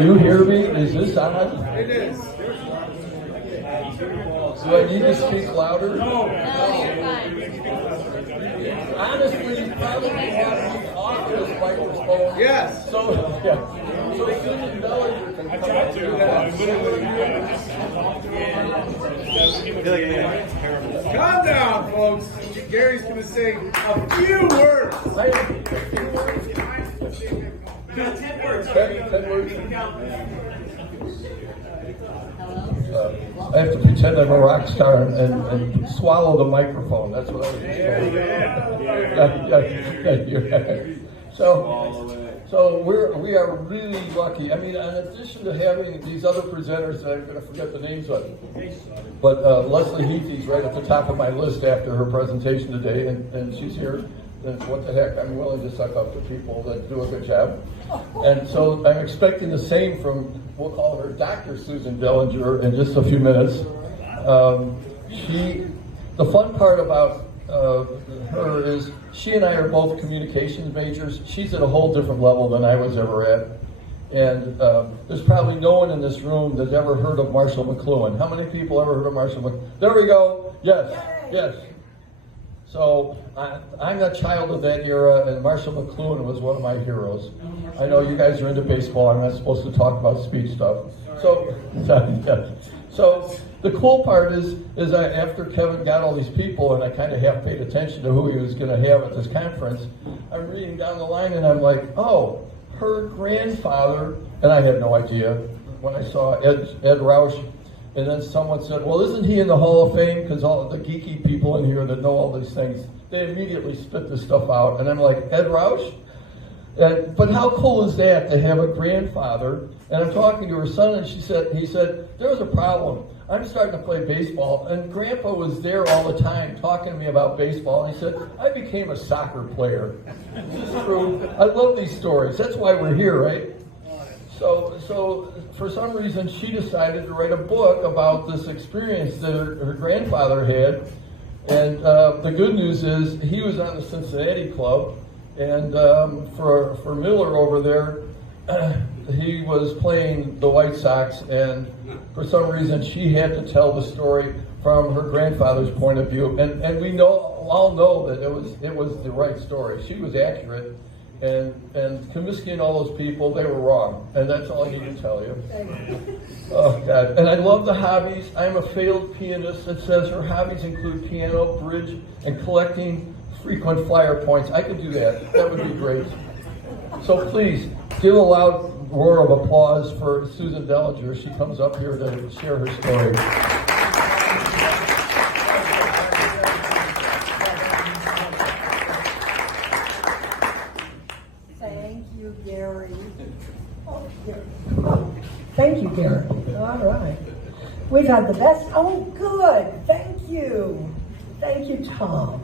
Can you hear me? Is this on? It is. Do I need to speak louder? No. Honestly, you probably have me off this microphone. Yes. So, yeah. So Susan Dellinger can come up to that. Calm down, folks. Gary's going to say a few words. 10 words. 10 words. I have to pretend I'm a rock star and swallow the microphone. That's what I was told. So we are really lucky. I mean, in addition to having these other presenters that I'm going to forget the names of, but Leslie Heathy's right at the top of my list after her presentation today, and she's here. And what the heck, I'm willing to suck up to people that do a good job. And so I'm expecting the same from, we'll call her Dr. Susan Dellinger in just a few minutes. The fun part about her is she and I are both communications majors. She's at a whole different level than I was ever at. And there's probably no one in this room that's ever heard of Marshall McLuhan. How many people ever heard of Marshall McLuhan? There we go. Yes, yes. So I'm a child of that era, and Marshall McLuhan was one of my heroes. I know you guys are into baseball. I'm not supposed to talk about speech stuff. So the cool part is after Kevin got all these people, and I kind of half paid attention to who he was going to have at this conference, I'm reading down the line, and I'm like, oh, her grandfather, and I had no idea when I saw Ed Rausch. And then someone said, well, isn't he in the Hall of Fame? Because all the geeky people in here that know all these things, they immediately spit this stuff out. And I'm like, Ed Rausch? But how cool is that to have a grandfather? And I'm talking to her son, and he said, there was a problem. I'm starting to play baseball, and Grandpa was there all the time talking to me about baseball. And he said, I became a soccer player. This is true. I love these stories. That's why we're here, right? So for some reason, she decided to write a book about this experience that her grandfather had. And the good news is he was on the Cincinnati club, and for Miller over there, he was playing the White Sox, and for some reason, she had to tell the story from her grandfather's point of view. And we all know that it was the right story. She was accurate. And Comiskey and all those people, they were wrong. And that's all I need to tell you. Oh, God. And I love the hobbies. I'm a failed pianist. It says her hobbies include piano, bridge, and collecting frequent flyer points. I could do that. That would be great. So please, give a loud roar of applause for Susan Dellinger. She comes up here to share her story. Thank you, Gary. All right. We've had the best. Oh, good. Thank you. Thank you, Tom.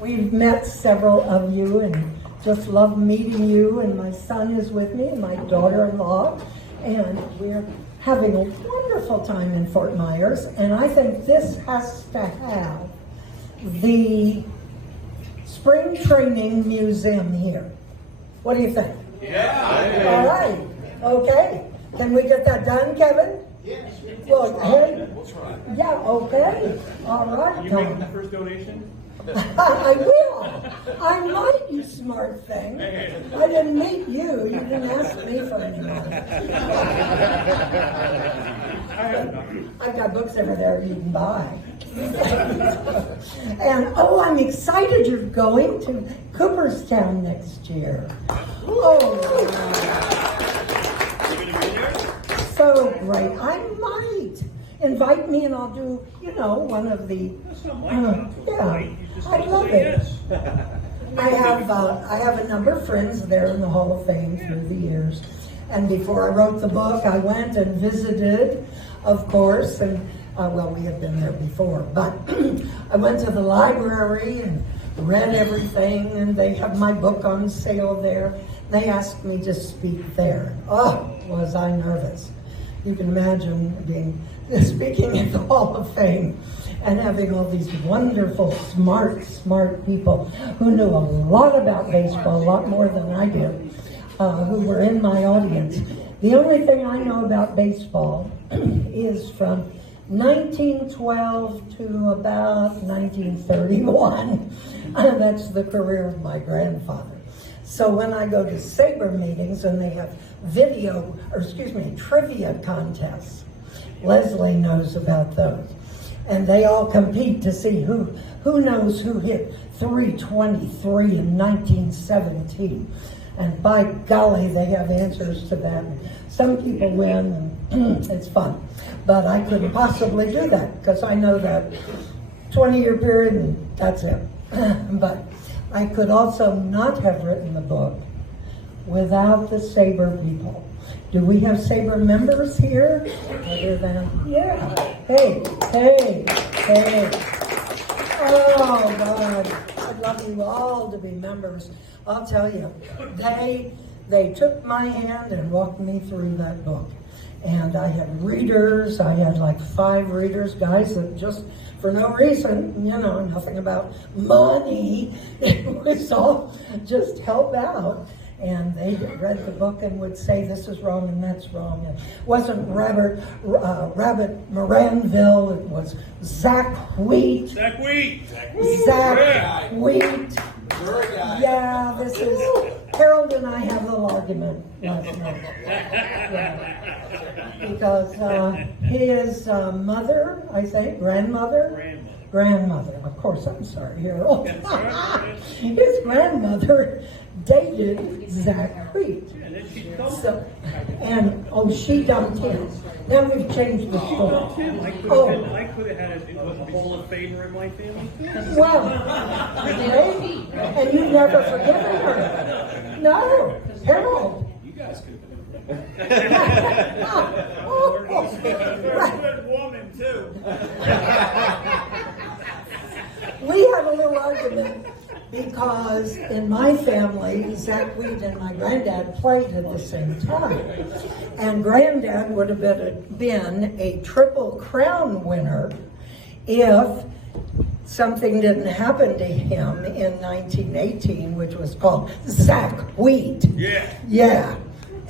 We've met several of you and just love meeting you. And my son is with me and my daughter-in-law. And we're having a wonderful time in Fort Myers. And I think this has to have the spring training museum here. What do you think? Yeah. All right. Okay. Can we get that done, Kevin? Yes. Well, hey. We'll try. Yeah, okay. All right. You making the first donation? I will. I might, you smart thing. I didn't meet you. You didn't ask me for any money. I've got books over there you can buy. And, I'm excited you're going to Cooperstown next year. Oh, so great. I might. Invite me and I'll do, one of the, I love it. I have a number of friends there in the Hall of Fame through the years. And before I wrote the book, I went and visited, of course, and we had been there before, but I went to the library and read everything, and they have my book on sale there. They asked me to speak there. Oh, was I nervous. You can imagine speaking at the Hall of Fame and having all these wonderful, smart people who knew a lot about baseball, a lot more than I did, who were in my audience. The only thing I know about baseball is from 1912 to about 1931. That's the career of my grandfather. So when I go to Sabre meetings and they have trivia contests, Leslie knows about those. And they all compete to see who knows who hit 323 in 1917. And by golly, they have answers to that. Some people win, and it's fun. But I couldn't possibly do that, because I know that 20-year period, and that's it. But I could also not have written the book without the Sabre people. Do we have Sabre members here? Other than, yeah. Hey. Oh, God. I'd love you all to be members. I'll tell you, they took my hand and walked me through that book. And I had readers. I had like 5 readers, guys that just, for no reason, nothing about money. It was all just help out. And they read the book and would say this is wrong and that's wrong. It wasn't Rabbit Moranville. It was Zach Wheat. Zach Wheat. Yeah, this is Harold and I have a little argument last night. Yeah. Because his grandmother, of course, I'm sorry, Harold. His grandmother dated Zach Wheat. She dumped him. Now we've changed the story. I could have had a Hall of Famer in my family. Well, maybe. And you never forgiven her. No, Harold. You guys could have Right. woman too. We had a little argument because in my family, Zach Wheat and my granddad played at the same time. And granddad would have been a Triple Crown winner if something didn't happen to him in 1918, which was called Zach Wheat. Yeah.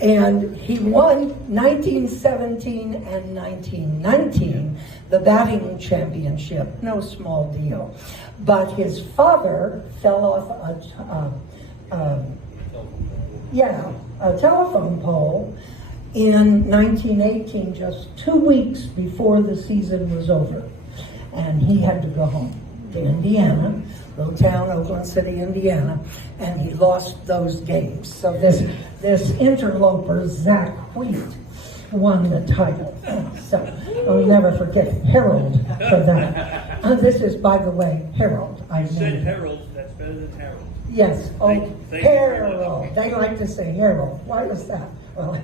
And he won 1917 and 1919, the batting championship, no small deal. But his father fell off a telephone pole in 1918, just 2 weeks before the season was over. And he had to go home to Indiana, little town, Oakland City, Indiana, and he lost those games. So this interloper, Zach Wheat, won the title. So I'll never forget Harold for that. This is, by the way, Harold. I said Harold, that's better than Harold. Yes, Thank Harold. They like to say Harold. Why was that? Well,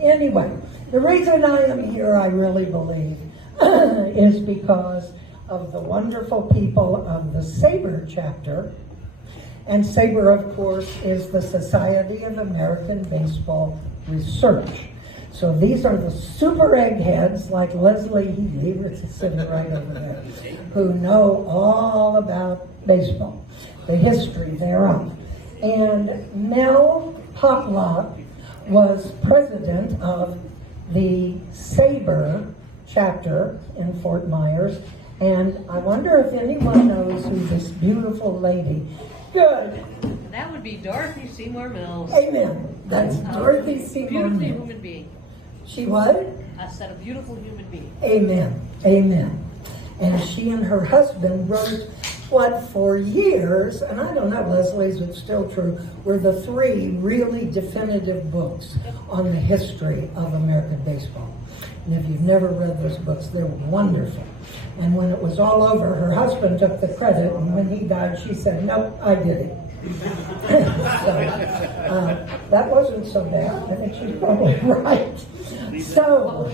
anyway, the reason I am here, I really believe, is because of the wonderful people of the Sabre chapter. And Sabre, of course, is the Society of American Baseball Research. So these are the super eggheads like Leslie Healy, which is sitting right over there, who know all about baseball, the history thereof. And Mel Poplock was president of the Sabre chapter in Fort Myers. And I wonder if anyone knows who this beautiful lady. Good. That would be Dorothy Seymour Mills. Amen. That's Dorothy Seymour Beautiful Mills. human being. She what? I said a beautiful human being. Amen. Amen. And she and her husband wrote what for years, and I don't know, Leslie's, it's still true, were the 3 really definitive books on the history of American baseball. And if you've never read those books, they're wonderful. And when it was all over, her husband took the credit, and when he died, she said, "Nope, I did it." So, that wasn't so bad. I think she's probably right. So,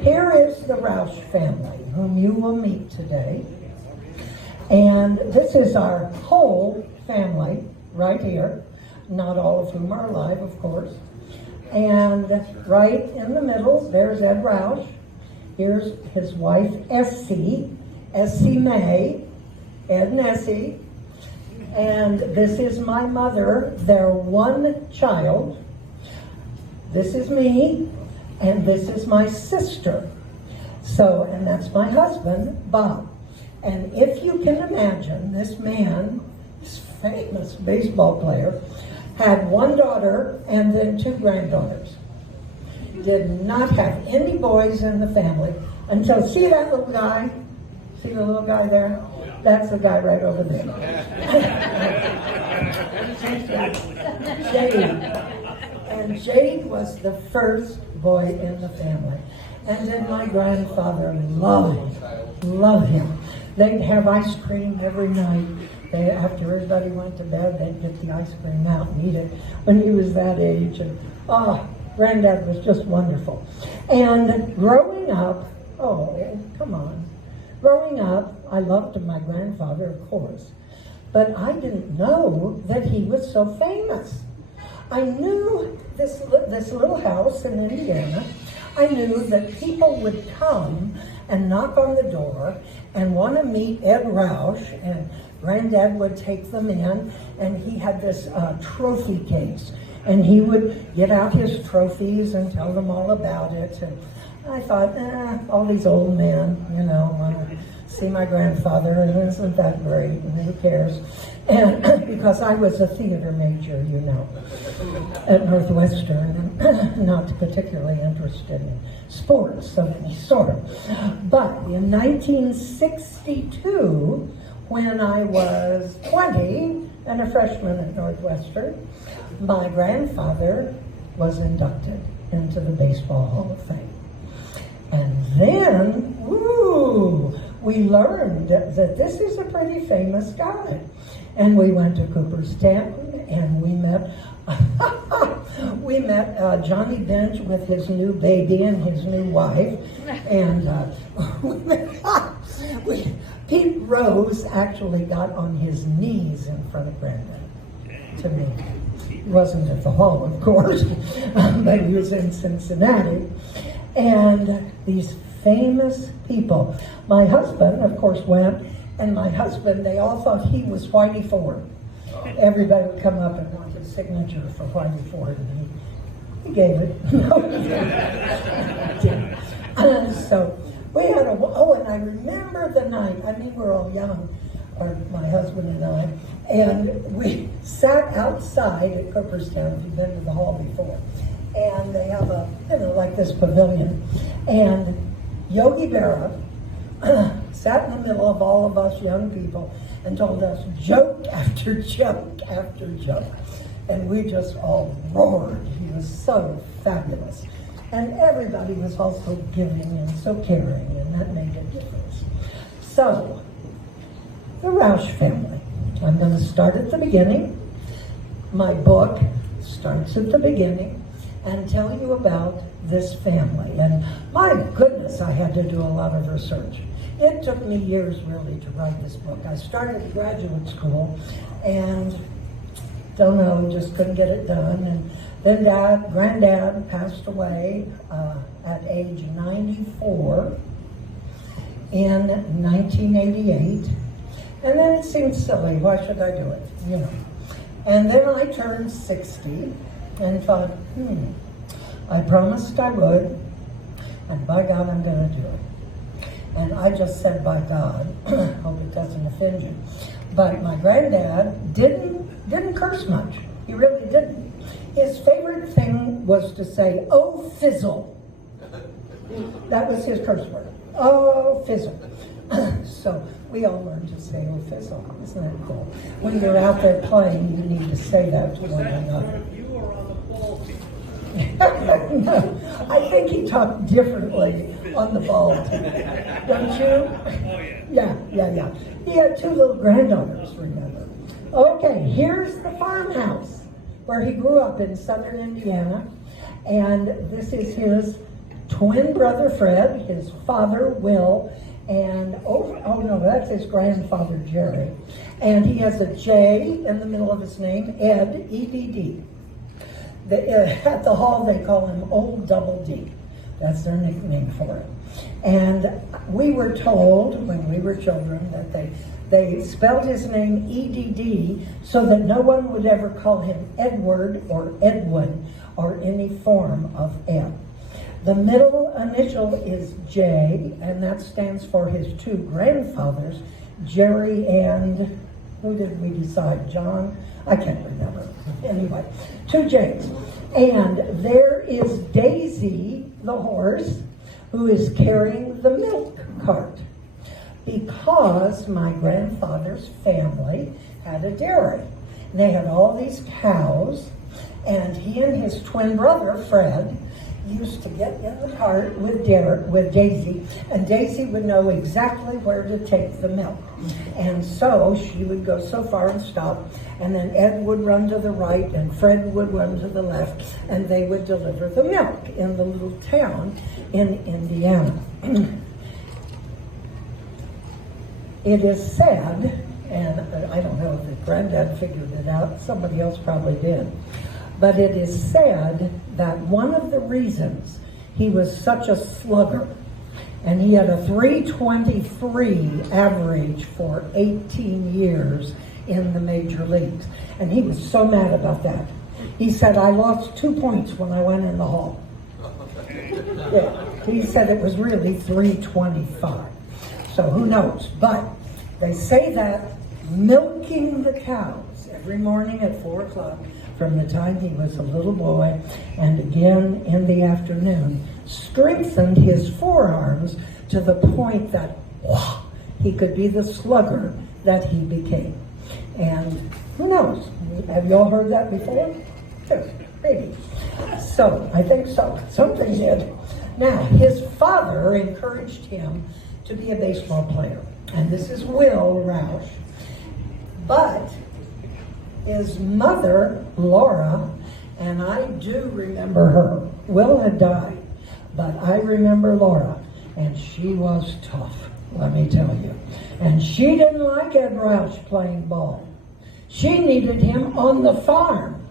here is the Roush family, whom you will meet today. And this is our whole family right here, not all of whom are alive, of course. And right in the middle, there's Ed Roush. Here's his wife, Essie May, Ed and Essie. And this is my mother, their one child. this is me, and this is my sister. So, and that's my husband, Bob. And if you can imagine, this man, this famous baseball player, had one daughter and then 2 granddaughters. Did not have any boys in the family until, see that little guy? See the little guy there? That's the guy right over there. Jade. And Jade was the first boy in the family. And then my grandfather loved him. They'd have ice cream every night. After everybody went to bed, they'd get the ice cream out and eat it when he was that age. And Granddad was just wonderful. And growing up, growing up, I loved my grandfather, of course, but I didn't know that he was so famous. I knew this little house in Indiana. I knew that people would come and knock on the door and want to meet Ed Roush, and Granddad would take them in, and he had this trophy case, and he would get out his trophies and tell them all about it. And I thought, all these old men, want to see my grandfather, and isn't that great, and who cares? And because I was a theater major, at Northwestern, and not particularly interested in sports of any sort. But in 1962, when I was 20 and a freshman at Northwestern, my grandfather was inducted into the Baseball Hall of Fame. And then, we learned that this is a pretty famous guy. And we went to Cooperstown, and we met Johnny Bench with his new baby and his new wife. And Pete Rose actually got on his knees in front of Granddad to me. He wasn't at the hall, of course, but he was in Cincinnati. And these famous people. My husband, of course, went, and my husband, they all thought he was Whitey Ford. Everybody would come up and want his signature for Whitey Ford, and he gave it. And so we had and I remember the night, we were all young, or my husband and I, and we sat outside at Cooperstown, if you've been to the hall before, and they have like this pavilion, and Yogi Berra sat in the middle of all of us young people and told us joke after joke after joke. And we just all roared. He was so fabulous. And everybody was also giving and so caring, and that made a difference. So, the Roush family. I'm going to start at the beginning. My book starts at the beginning and tell you about this family. And my goodness, I had to do a lot of research. It took me years, really, to write this book. I started graduate school and just couldn't get it done. And then Granddad passed away at age 94 in 1988. And then it seemed silly. Why should I do it? And then I turned 60 and thought, I promised I would, and by God, I'm going to do it. And I just said, by God, hope it doesn't offend you. But my granddad didn't curse much. He really didn't. His favorite thing was to say, "Oh, fizzle." That was his curse word. Oh, fizzle. So we all learned to say, "Oh, fizzle." Isn't that cool? When you're out there playing, you need to say that to one another. You were on the ball team. No, I think he talked differently on the ball team. Don't you? Oh, yeah. Yeah. He had 2 little granddaughters, remember. Okay, here's the farmhouse where he grew up in southern Indiana. And this is his twin brother, Fred, his father, Will, and, that's his grandfather, Jerry. And he has a J in the middle of his name, Ed, E-D-D. At the hall, they call him Old Double D. That's their nickname for him. And we were told when we were children that they spelled his name E-D-D so that no one would ever call him Edward or Edwin or any form of Ed. The middle initial is J, and that stands for his two grandfathers, Jerry and, who did we decide, John? I can't remember. Anyway, two J's. And there is Daisy, the horse, who is carrying the milk cart. Because my grandfather's family had a dairy. They had all these cows, and he and his twin brother, Fred, used to get in the cart with Daisy, and Daisy would know exactly where to take the milk. And so she would go so far and stop, and then Ed would run to the right, and Fred would run to the left, and they would deliver the milk in the little town in Indiana. It is said, and I don't know if his granddad figured it out, somebody else probably did, but it is said that one of the reasons he was such a slugger, and he had a 323 average for 18 years in the major leagues, and he was so mad about that. He said, I lost 2 points when I went in the hall. Yeah, he said it was really 325. So who knows? But they say that milking the cows every morning at 4 o'clock from the time he was a little boy and again in the afternoon strengthened his forearms to the point that he could be the slugger that he became. And who knows? Have you all heard that before? Maybe. So, I think so. Something did. Now, his father encouraged him to be a baseball player. And this is Will Roush. But his mother, Laura, and I do remember her. Will had died, but I remember Laura, and she was tough, let me tell you. And she didn't like Ed Roush playing ball. She needed him on the farm.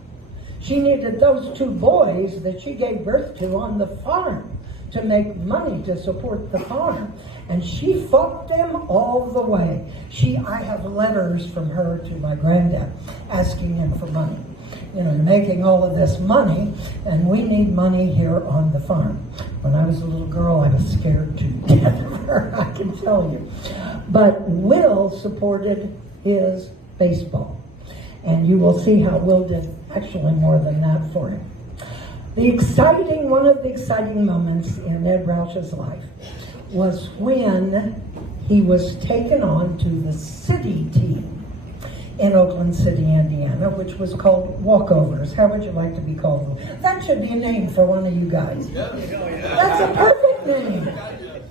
She needed those 2 boys that she gave birth to on the farm to make money to support the farm. And she fought them all the way. I have letters from her to my granddad asking him for money. You know, making all of this money, and we need money here on the farm. When I was a little girl, I was scared to death of her, I can tell you. But Will supported his baseball. And you will see how Will did actually more than that for him. One of the exciting moments in Ed Roush's life was when he was taken on to the city team in Oakland City, Indiana, which was called Walkovers. How would you like to be called? That should be a name for one of you guys. That's a perfect name.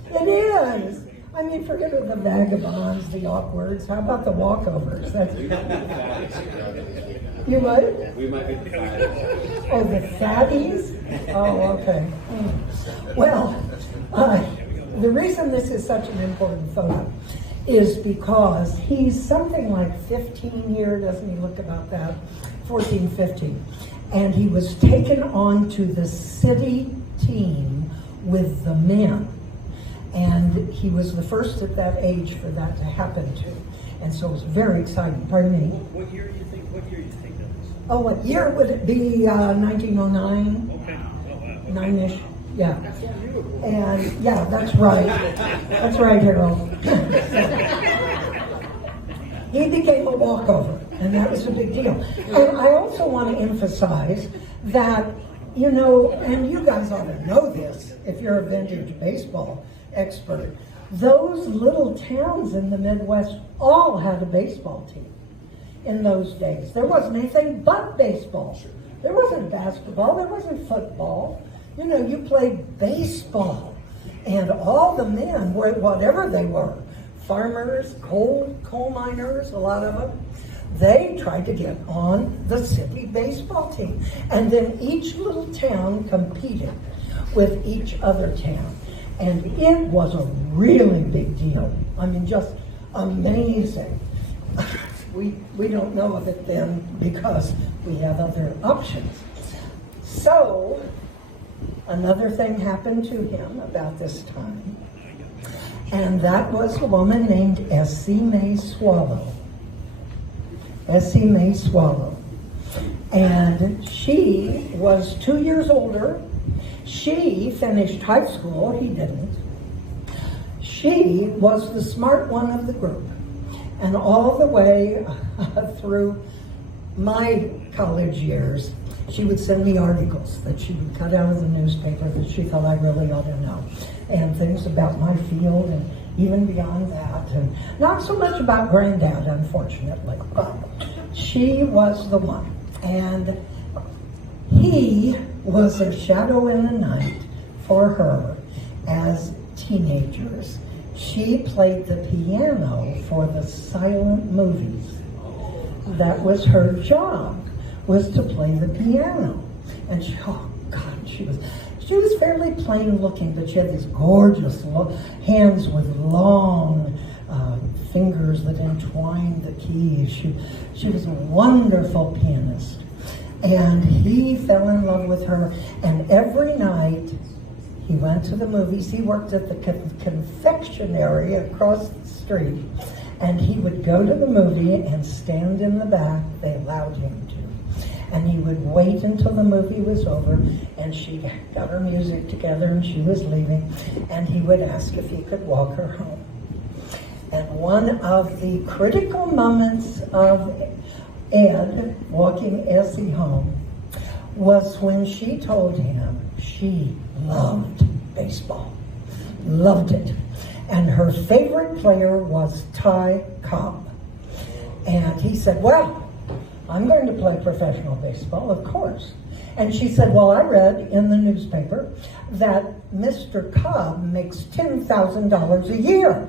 It is. I mean, forget the vagabonds, the awkwards. How about the walkovers? You what? We might be the fatties. Oh, the fatties? Oh, okay. Well, the reason this is such an important photo is because he's something like 15 here, doesn't he look about that? 14, 15. And he was taken on to the city team with the men. And he was the first at that age for that to happen to. And so it was very exciting. Pardon me? What year do you think that is? Oh, what year would it be? 1909? Okay. Oh, wow. 9-ish? Yeah. And yeah, that's right. That's right, Harold. He became a walkover, and that was a big deal. And I also want to emphasize that, you know, and you guys ought to know this if you're a vintage baseball expert, those little towns in the Midwest all had a baseball team in those days. There wasn't anything but baseball. There wasn't basketball, there wasn't football. You know, you played baseball. And all the men, whatever they were, farmers, coal miners, a lot of them, they tried to get on the city baseball team. And then each little town competed with each other town. And it was a really big deal. I mean, just amazing. We don't know of it then because we have other options. So, another thing happened to him about this time, and that was a woman named S.C. May Swallow. S.C. May Swallow. And she was 2 years older. She finished high school. He didn't. She was the smart one of the group. And all the way through my college years, she would send me articles that she would cut out of the newspaper that she thought I really ought to know, and things about my field and even beyond that, and not so much about Granddad, unfortunately, but she was the one. And he was a shadow in the night for her as teenagers. She played the piano for the silent movies. That was her job, was to play the piano. And she, oh God, she was fairly plain looking, but she had these gorgeous hands with long fingers that entwined the keys. She was a wonderful pianist. And he fell in love with her, and every night he went to the movies. He worked at the confectionery across the street, and he would go to the movie and stand in the back. They allowed him to. And he would wait until the movie was over, and she got her music together, and she was leaving, and he would ask if he could walk her home. And one of the critical moments of Ed walking Essie home was when she told him she loved baseball, loved it. And her favorite player was Ty Cobb. And he said, well, I'm going to play professional baseball, of course. And she said, well, I read in the newspaper that Mr. Cobb makes $10,000 a year.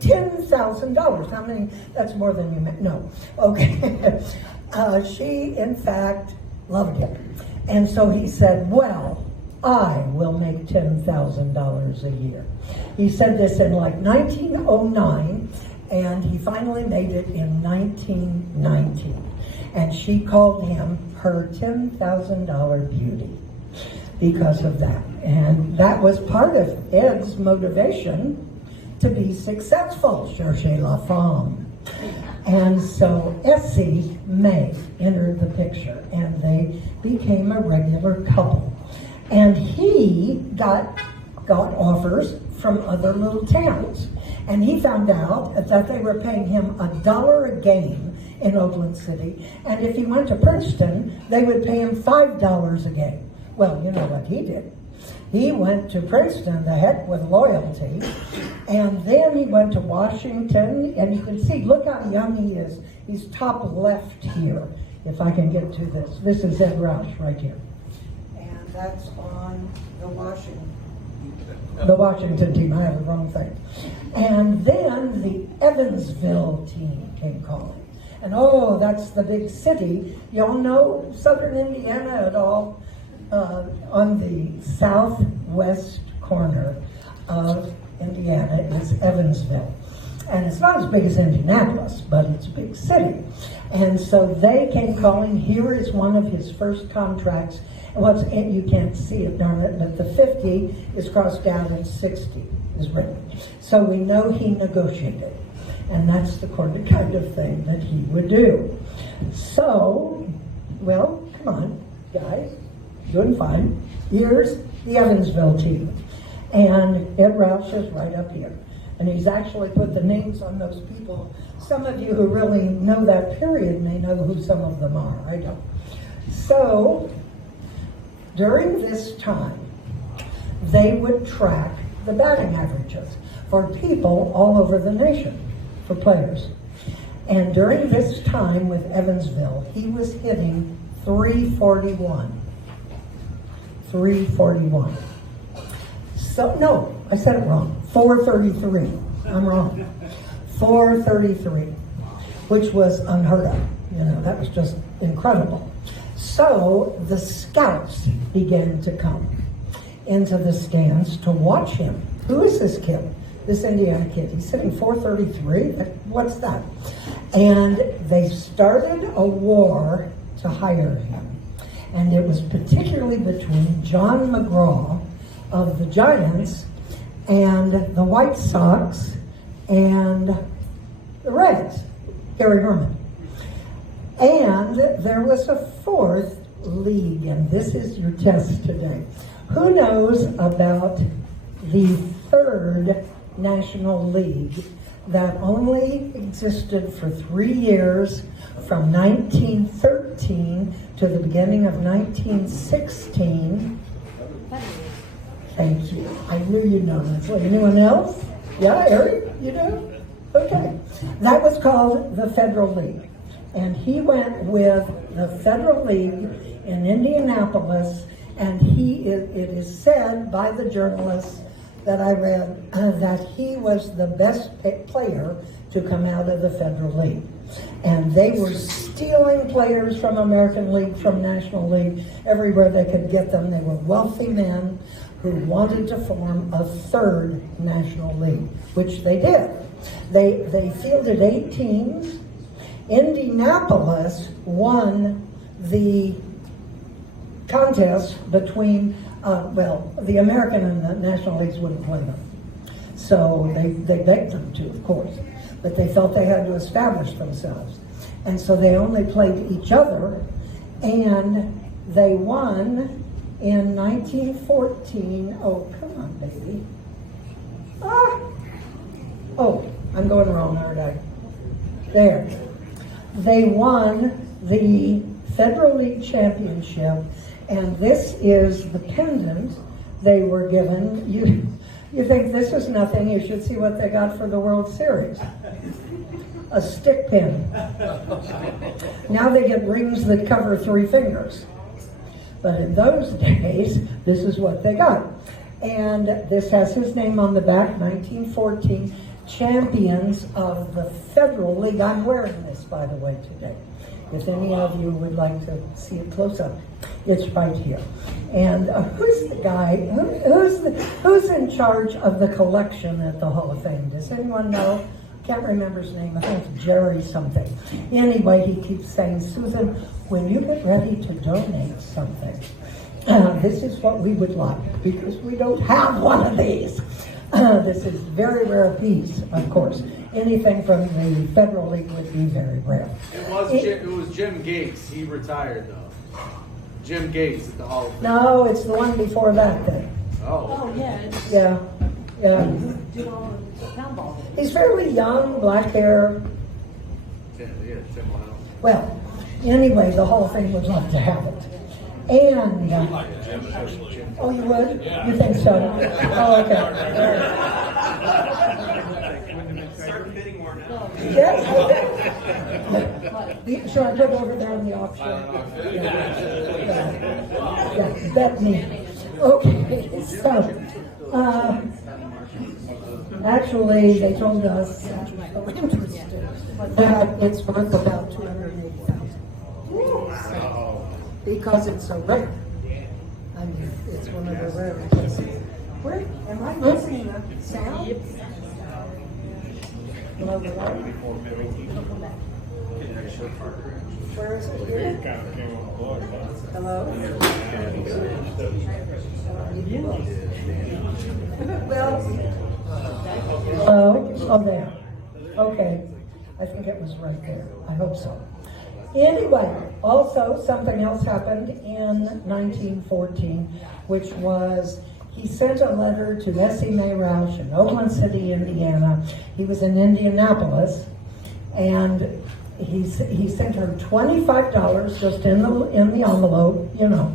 $10,000. How many? That's more than you make. No. Okay. She, in fact, loved him. And so he said, well, I will make $10,000 a year. He said this in like 1909, and he finally made it in 1919. And she called him her $10,000 beauty because of that. And that was part of Ed's motivation to be successful, cherchez la femme. And so Essie May entered the picture, and they became a regular couple. And he got offers from other little towns. And he found out that they were paying him $1 a game in Oakland City. And if he went to Princeton, they would pay him $5 a game. Well, you know what he did. He went to Princeton, the heck with loyalty, and then he went to Washington, and you can see, look how young he is. He's top left here, if I can get to this. This is Ed Roush right here. And that's on the Washington team. I have the wrong thing. And then the Evansville team came calling. And oh, that's the big city. Y'all know Southern Indiana at all? On the southwest corner of Indiana is Evansville. And it's not as big as Indianapolis, but it's a big city. And so they came calling. Here is one of his first contracts. And you can't see it, darn it, but the 50 is crossed out and 60 is written. So we know he negotiated. And that's the kind of thing that he would do. So, well, come on, guys. Doing fine. Here's the Evansville team. And Ed Roush is right up here. And he's actually put the names on those people. Some of you who really know that period may know who some of them are. I don't. So, during this time, they would track the batting averages for people all over the nation, for players. And during this time with Evansville, he was hitting 341. 341. So, no, I said it wrong. 433. I'm wrong. 433, which was unheard of. You know, that was just incredible. So the scouts began to come into the stands to watch him. Who is this kid? This Indiana kid. He's hitting 433. What's that? And they started a war to hire him. And it was particularly between John McGraw of the Giants and the White Sox and the Reds, Gary Herman. And there was a fourth league, and this is your test today. Who knows about the third National League that only existed for 3 years, from 1913 to the beginning of 1916? Thank you. I knew you'd know this. Anyone else? Yeah, Eric, you know? Okay. That was called the Federal League. And he went with the Federal League in Indianapolis, and it is said by the journalists that I read that he was the best player to come out of the Federal League. And they were stealing players from American League, from National League, everywhere they could get them. They were wealthy men who wanted to form a third National League, which they did. They fielded 8 teams. Indianapolis won the contest between, the American and the National Leagues wouldn't play them. So they begged them to, of course. But they felt they had to establish themselves. And so they only played each other, and they won in 1914. Oh, come on, baby. Oh, I'm going wrong, aren't I? There. They won the Federal League Championship, and this is the pendant they were given. You think this is nothing, you should see what they got for the World Series. A stick pin. Now they get rings that cover 3 fingers. But in those days, this is what they got. And this has his name on the back, 1914, champions of the Federal League. I'm wearing this, by the way, today. If any of you would like to see it close up, it's right here. And who's the guy? Who's in charge of the collection at the Hall of Fame? Does anyone know? Can't remember his name. I think it's Jerry something. Anyway, he keeps saying, Susan, when you get ready to donate something, this is what we would like, because we don't have one of these. This is very rare piece, of course. Anything from the Federal League would be very rare. It was Jim Gates. He retired, though. Jim Gates at the Hall of Fame. No, it's the one before that then. Oh. Yeah. Yeah. Do all the town ball. He's fairly young, black hair. Tim Wild. Well, anyway, the Hall of Fame would love to have it. And, oh, you would? You think so? Oh, okay. Yes. Should I put it over there in the auction? Yeah, bet me. Okay, so, actually, they told us we're interested, that it's worth about $280,000. Because it's so rare. I mean, it's one of the rare cases. Where am I missing the sound? Hello, hello? Where is it here? Hello? Well, oh, there. Okay. I think it was right there. I hope so. Anyway, also something else happened in 1914, which was he sent a letter to Essie Mae Roush in Oakland City, Indiana. He was in Indianapolis, and he sent her $25 just in the envelope, you know,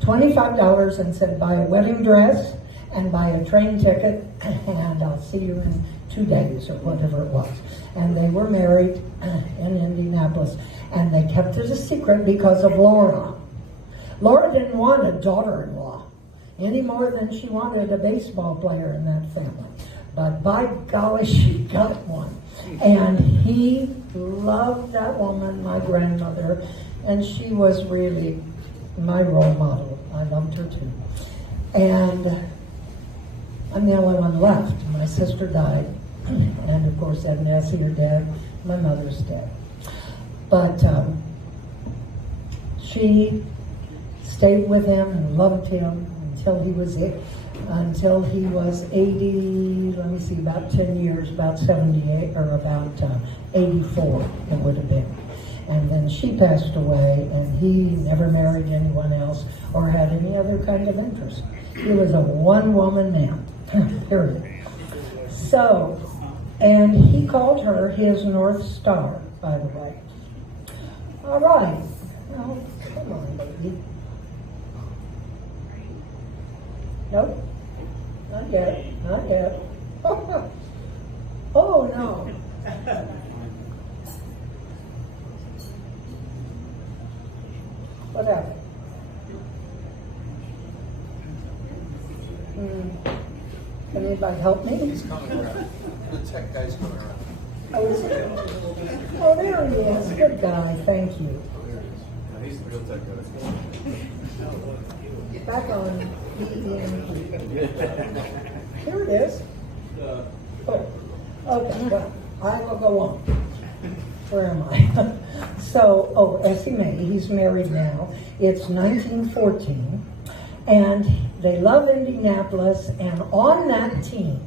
$25, and said, buy a wedding dress and buy a train ticket, and I'll see you in 2 days or whatever it was. And they were married in Indianapolis. And they kept it a secret because of Laura. Laura didn't want a daughter-in-law any more than she wanted a baseball player in that family. But by golly, she got one. And he loved that woman, my grandmother, and she was really my role model. I loved her too. And I'm the only one left. My sister died, and of course Ed and Essie are dead. My mother's dead. But she stayed with him and loved him until he was 80, let me see, about 10 years, about 78, or about 84 it would have been. And then she passed away, and he never married anyone else or had any other kind of interest. He was a one-woman man, period. So, and he called her his North Star, by the way. All right. Now, come on, baby. Nope. Not yet. Not yet. Oh, no. What happened? Can anybody help me? He's coming around. The tech guy's coming around. Oh, is it? Oh, there he is. Good guy. Thank you. He's the real tech guy. Back on EEMP. Here it is. Oh, okay. Well, I will go on. Where am I? So, as he may, he's married now. It's 1914, and they love Indianapolis, and on that team,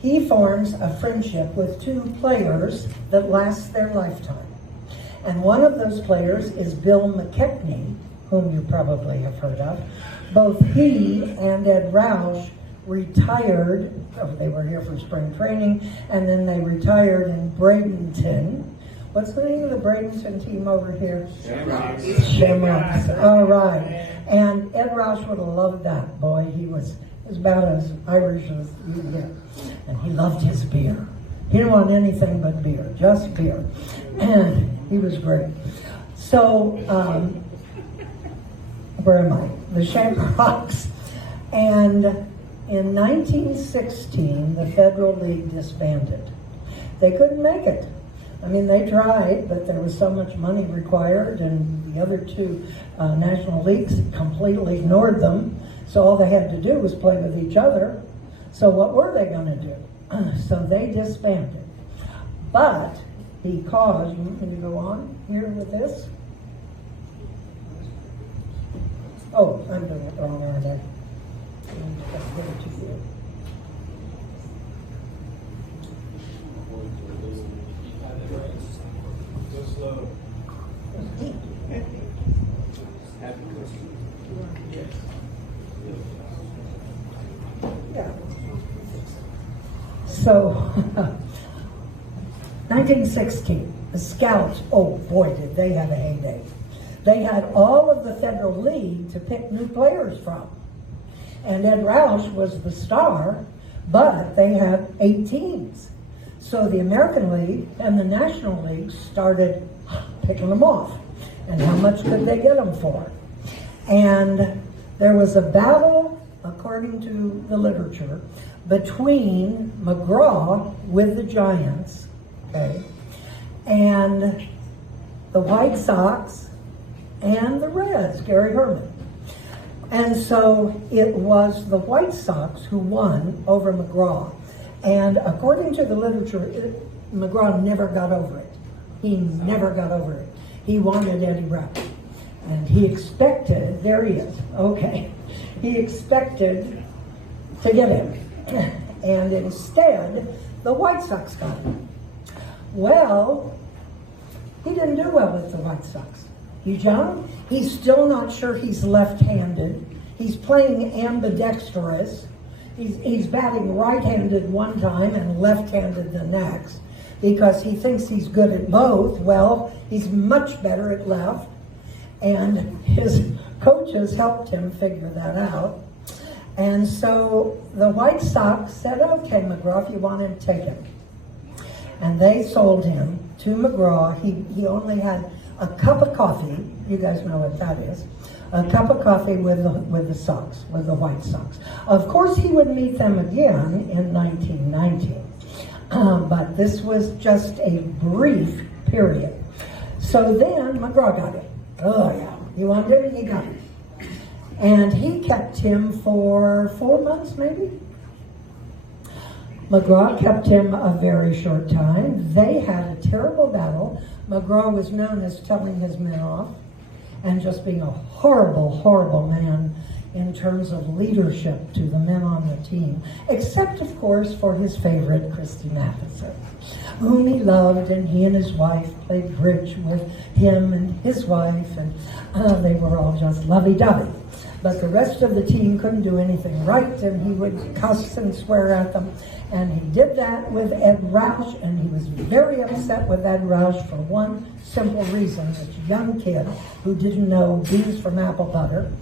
he forms a friendship with two players that lasts their lifetime. And one of those players is Bill McKechnie, whom you probably have heard of. Both he and Ed Roush retired. They were here for spring training, and then they retired in Bradenton. What's the name of the Bradenton team over here? Shamrocks. All right. And Ed Roush would have loved that. Boy, he was about as Irish as you get. And he loved his beer. He didn't want anything but beer, just beer. And he was great. So, where am I? The Shamrocks. And in 1916, the Federal League disbanded. They couldn't make it. I mean, they tried, but there was so much money required, and the other two national leagues completely ignored them. So all they had to do was play with each other. So what were they going to do? So they disbanded. But because, you want me to go on here with this? Oh, I'm doing it wrong, aren't I? I'll give it to you. Go slow. Yeah. So, 1916, the Scouts, oh boy, did they have a heyday. They had all of the Federal League to pick new players from. And Ed Roush was the star, but they had 8 teams. So the American League and the National League started picking them off. And how much could they get them for? And there was a battle, according to the literature, between McGraw with the Giants, okay, and the White Sox and the Reds, Gary Herman. And so it was the White Sox who won over McGraw. And according to the literature, McGraw never got over it. He never got over it. He wanted Eddie Roush. And he expected, there he is, okay. He expected to get him. And instead, the White Sox got him. Well, he didn't do well with the White Sox. He's young. He's still not sure he's left-handed. He's playing ambidextrous. He's batting right-handed one time and left-handed the next because he thinks he's good at both. Well, he's much better at left, and his coaches helped him figure that out. And so the White Sox said, okay, McGraw, if you want him, take him. And they sold him to McGraw. He only had a cup of coffee. You guys know what that is. A cup of coffee with the Sox, with the White Sox. Of course, he would meet them again in 1919. But this was just a brief period. So then McGraw got him. Oh, yeah. You wanted him? You got him. And he kept him for 4 months, maybe? McGraw kept him a very short time. They had a terrible battle. McGraw was known as telling his men off and just being a horrible, horrible man. in terms of leadership to the men on the team, except, of course, for his favorite, Christy Matheson, whom he loved, and he and his wife played bridge with him and his wife, and they were all just lovey-dovey. But the rest of the team couldn't do anything right, and he would cuss and swear at them. And he did that with Ed Roush, and he was very upset with Ed Roush for one simple reason. This young kid who didn't know beans from apple butter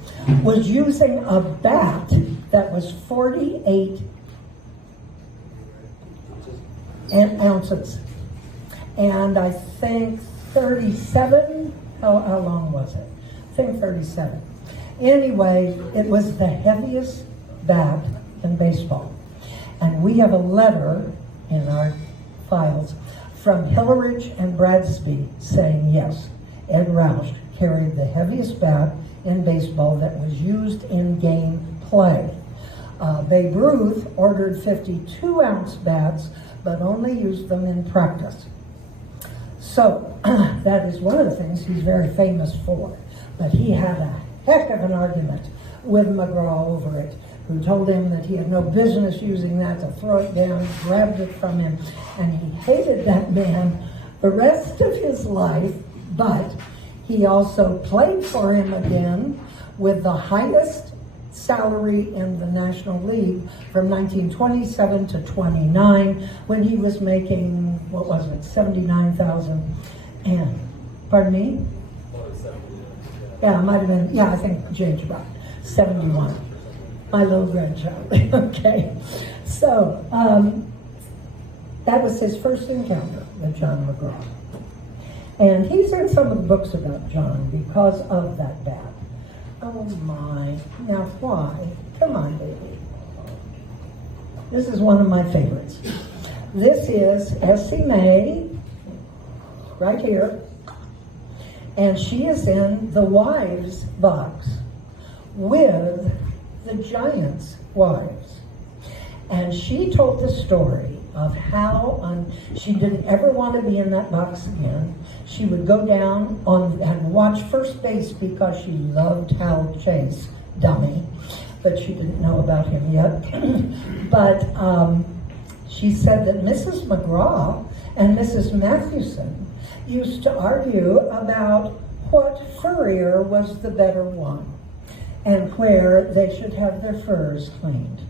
was using a bat that was 48 ounces. And I think 37, how long was it? I think 37. Anyway, it was the heaviest bat in baseball. And we have a letter in our files from Hillerich and Bradsby saying, yes, Ed Roush carried the heaviest bat in baseball that was used in game play. Babe Ruth ordered 52-ounce bats, but only used them in practice. So that is one of the things he's very famous for. But he had a heck of an argument with McGraw over it, who told him that he had no business using that, to throw it down, grabbed it from him, and he hated that man the rest of his life. But he also played for him again with the highest salary in the National League from 1927 to 29, when he was making, what was it, $79,000. And, pardon me? Yeah, it might have been, yeah, I think James Brown, 71. My little grandchild. Okay. So, that was his first encounter with John McGraw. And he's in some of the books about John because of that bat. Oh my. Now why? Come on, baby. This is one of my favorites. This is Essie Mae, right here. And she is in the wives box with the Giants' wives. And she told the story of how she didn't ever want to be in that box again. She would go down and watch first base because she loved Hal Chase, dummy, but she didn't know about him yet. But she said that Mrs. McGraw and Mrs. Mathewson used to argue about what furrier was the better one and where they should have their furs cleaned.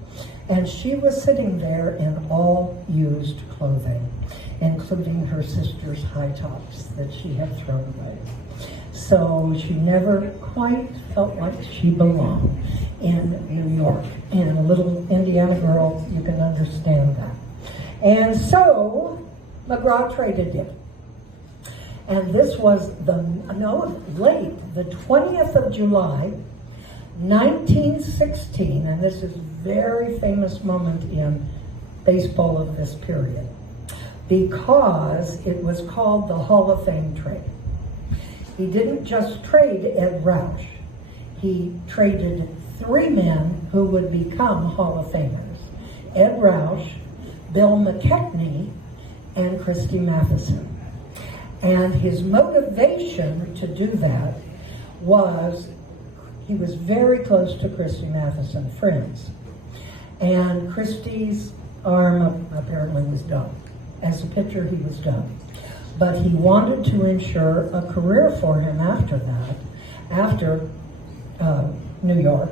And she was sitting there in all used clothing, including her sister's high tops that she had thrown away. So she never quite felt like she belonged in New York. And a little Indiana girl, you can understand that. And so McGraw traded it. And this was the 20th of July, 1916, and this is a very famous moment in baseball of this period, because it was called the Hall of Fame trade. He didn't just trade Ed Roush. He traded 3 men who would become Hall of Famers: Ed Roush, Bill McKechnie, and Christy Matheson. And his motivation to do that was he was very close to Christy Matheson, friends. And Christy's arm apparently was done. As a pitcher, he was done. But he wanted to ensure a career for him after that, after New York.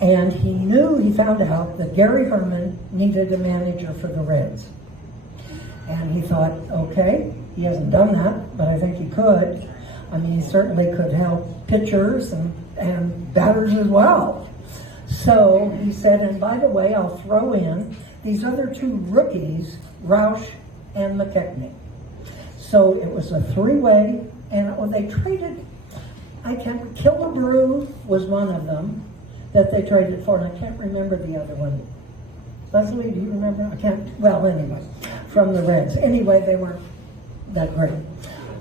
And he found out that Gary Herman needed a manager for the Reds. And he thought, okay, he hasn't done that, but I think he could. I mean, he certainly could help pitchers and batters as well. So he said, and by the way, I'll throw in these other 2 rookies, Roush and McKechnie. So it was a 3-way, and they traded, Killebrew was one of them that they traded for, and I can't remember the other one. Leslie, do you remember? Well, anyway, from the Reds. Anyway, they weren't that great.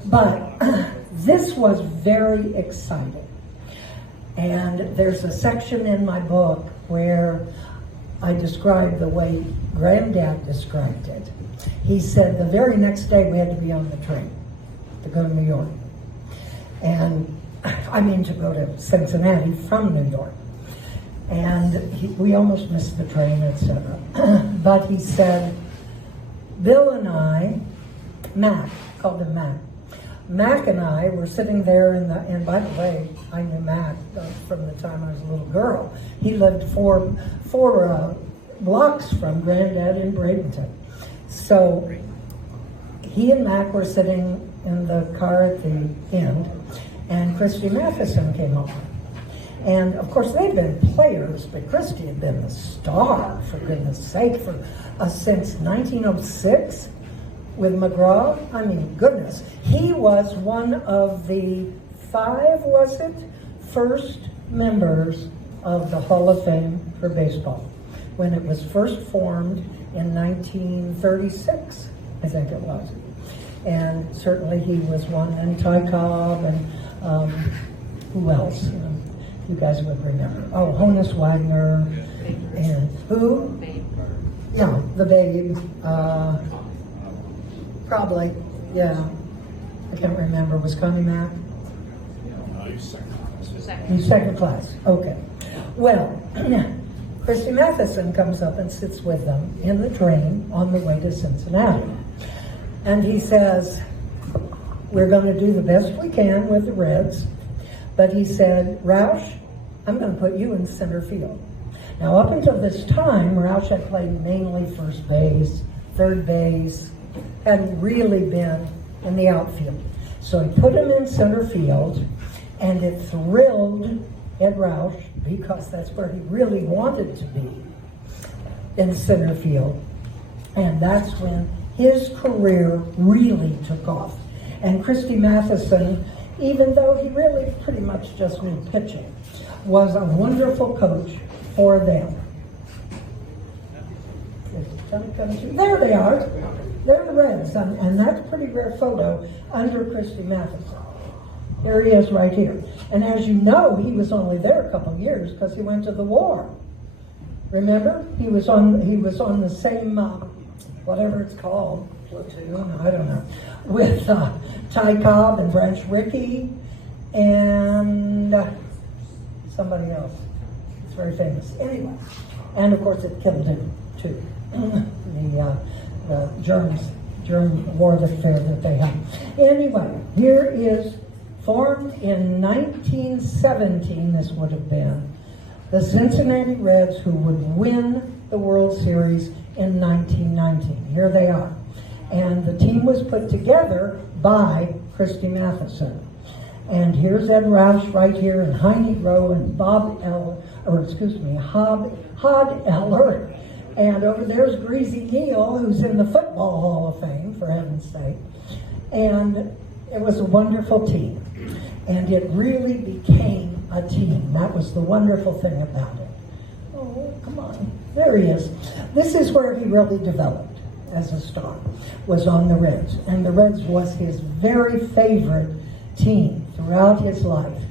But this was very exciting. And there's a section in my book where I described the way Granddad described it. He said the very next day we had to be on the train to go to New York. And to go to Cincinnati from New York. And we almost missed the train, etc. But he said, Bill and I, Mac, called him Mac. Mac and I were sitting there and by the way, I knew Mac from the time I was a little girl. He lived four blocks from Granddad in Bradenton. So he and Mac were sitting in the car at the end, and Christy Matheson came over. And of course they'd been players, but Christy had been the star, for goodness sake, since 1906 with McGraw. I mean, goodness. He was one of the 5, was it, first members of the Hall of Fame for baseball when it was first formed in 1936, I think it was. And certainly he was one, and Ty Cobb, and who else? You guys would remember. Oh, Honus Wagner, and who? Yeah, the Babe. Probably, yeah. I can't remember. Was Connie Mack? He's second class. Okay. Well, Christy Matheson comes up and sits with them in the train on the way to Cincinnati. And he says, we're going to do the best we can with the Reds. But he said, Roush, I'm going to put you in center field. Now, up until this time, Roush had played mainly first base, third base, hadn't really been in the outfield. So he put him in center field, and it thrilled Ed Roush, because that's where he really wanted to be, in center field. And that's when his career really took off. And Christy Matheson, even though he really pretty much just knew pitching, was a wonderful coach for them. There they are. They're the Reds, and that's a pretty rare photo under Christy Matheson. There he is right here. And as you know, he was only there a couple of years because he went to the war. Remember? He was on the same, whatever it's called, platoon, I don't know, with Ty Cobb and Branch Rickey and somebody else. It's very famous. Anyway, and of course it killed him too. The germ warfare that they had. Anyway, here is formed in 1917, this would have been, the Cincinnati Reds, who would win the World Series in 1919. Here they are. And the team was put together by Christy Matheson. And here's Ed Roush right here, and Heine Rowe, and Hod Eller. And over there's Greasy Neal, who's in the Football Hall of Fame, for heaven's sake. And it was a wonderful team. And it really became a team. That was the wonderful thing about it. Oh, come on. There he is. This is where he really developed as a star, was on the Reds. And the Reds was his very favorite team throughout his life.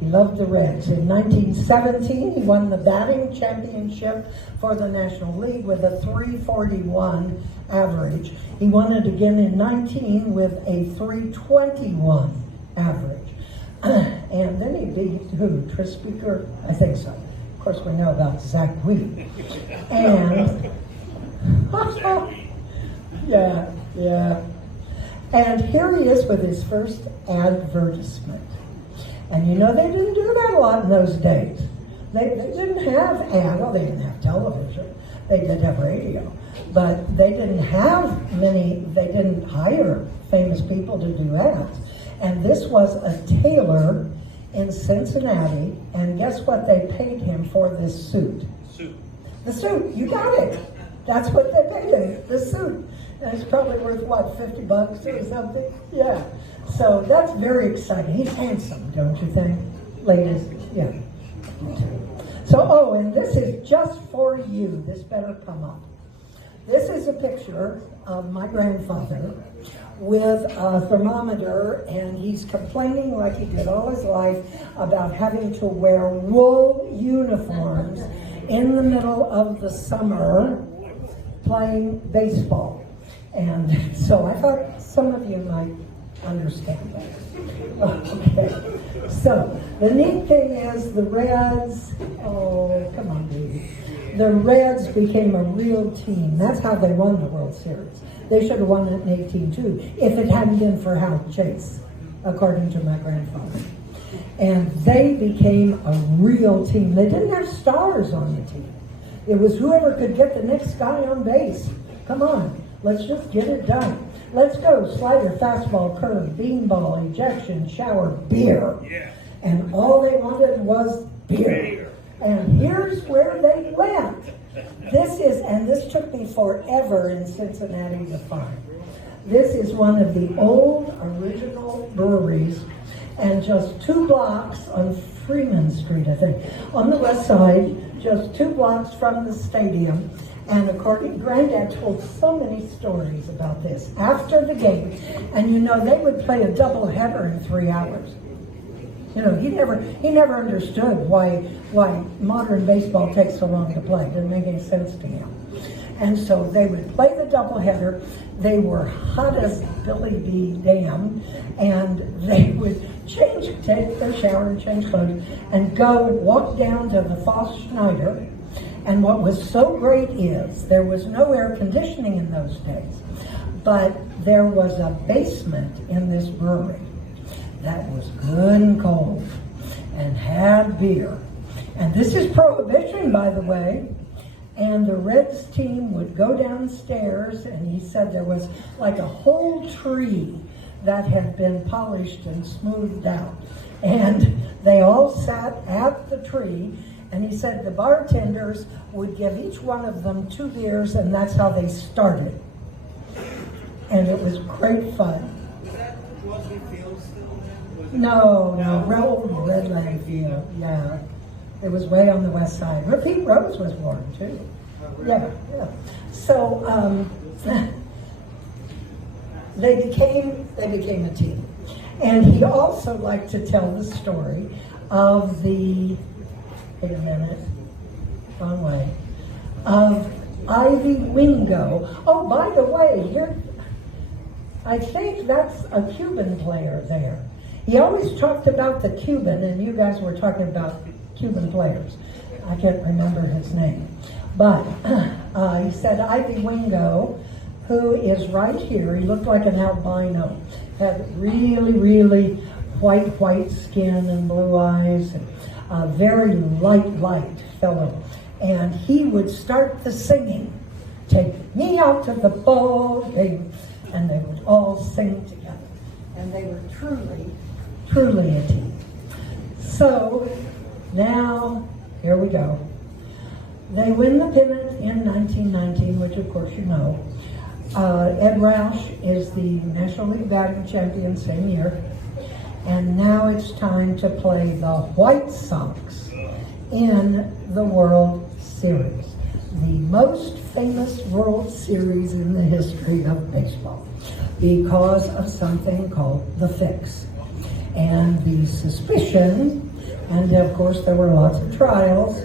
He loved the Reds. In 1917, he won the batting championship for the National League with a .341 average. He won it again in 19 with a .321 average. And then he beat who? Tris Speaker? I think so. Of course, we know about Zach Wheat. And yeah. And here he is with his first advertisement. And you know, they didn't do that a lot in those days. They didn't have they didn't have television. They did have radio. But they didn't have they didn't hire famous people to do ads. And this was a tailor in Cincinnati, and guess what they paid him for this suit? The suit, you got it. That's what they paid him, the suit. And it's probably worth, what, $50 or something? Yeah. So that's very exciting. He's handsome, don't you think, ladies? Yeah. So, and this is just for you. This better come up. This is a picture of my grandfather with a thermometer, and he's complaining like he did all his life about having to wear wool uniforms in the middle of the summer playing baseball. And so I thought some of you might understand that. Okay. So, the neat thing is the Reds, oh, come on, baby. The Reds became a real team. That's how they won the World Series. They should have won it in 18 too, if it hadn't been for Hal Chase, according to my grandfather. And they became a real team. They didn't have stars on the team. It was whoever could get the next guy on base. Come on, let's just get it done. Let's go, slider, fastball, curve, beanball, ejection, shower, beer. Yeah. And all they wanted was beer. And here's where they went. This took me forever in Cincinnati to find. This is one of the old original breweries, and just 2 blocks on Freeman Street, I think, on the west side, just 2 blocks from the stadium. And according, Granddad told so many stories about this after the game. And you know, they would play a doubleheader in 3 hours. You know, he never understood why modern baseball takes so long to play. It didn't make any sense to him. And so they would play the doubleheader. They were hot as Billy B. Damn, and they would take their shower and change clothes and go walk down to the Foss Schneider. And what was so great is there was no air conditioning in those days, but there was a basement in this brewery that was good and cold and had beer. And this is Prohibition, by the way. And the Reds team would go downstairs, and he said there was like a whole tree that had been polished and smoothed out. And they all sat at the tree, and he said the bartenders would give each one of them 2 beers, and that's how they started. And it was great fun. Was that Crosby Field still there? No, old Redland Field, yeah. It was way on the west side, where Pete Rose was born, too. Yeah. So, they became a team. And he also liked to tell the story of wait a minute, wrong way, of Ivy Wingo. Oh, by the way, here, I think that's a Cuban player there. He always talked about the Cuban, and you guys were talking about Cuban players. I can't remember his name. But he said Ivy Wingo, who is right here, he looked like an albino, had really, really white skin and blue eyes, and a very light fellow. And he would start the singing, "Take me out to the ball game," and they would all sing together. And they were truly a team. So now, here we go. They win the pennant in 1919, which of course you know. Ed Roush is the National League batting champion same year. And now it's time to play the White Sox in the World Series. The most famous World Series in the history of baseball, because of something called the fix. And the suspicion, and of course there were lots of trials,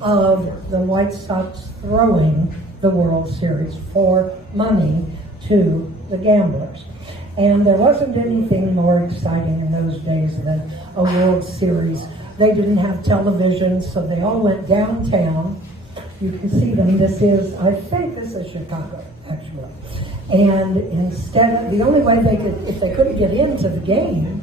of the White Sox throwing the World Series for money to the gamblers. And there wasn't anything more exciting in those days than a World Series. They didn't have television, so they all went downtown. You can see them. I think this is Chicago, actually. And instead, the only way if they couldn't get into the game,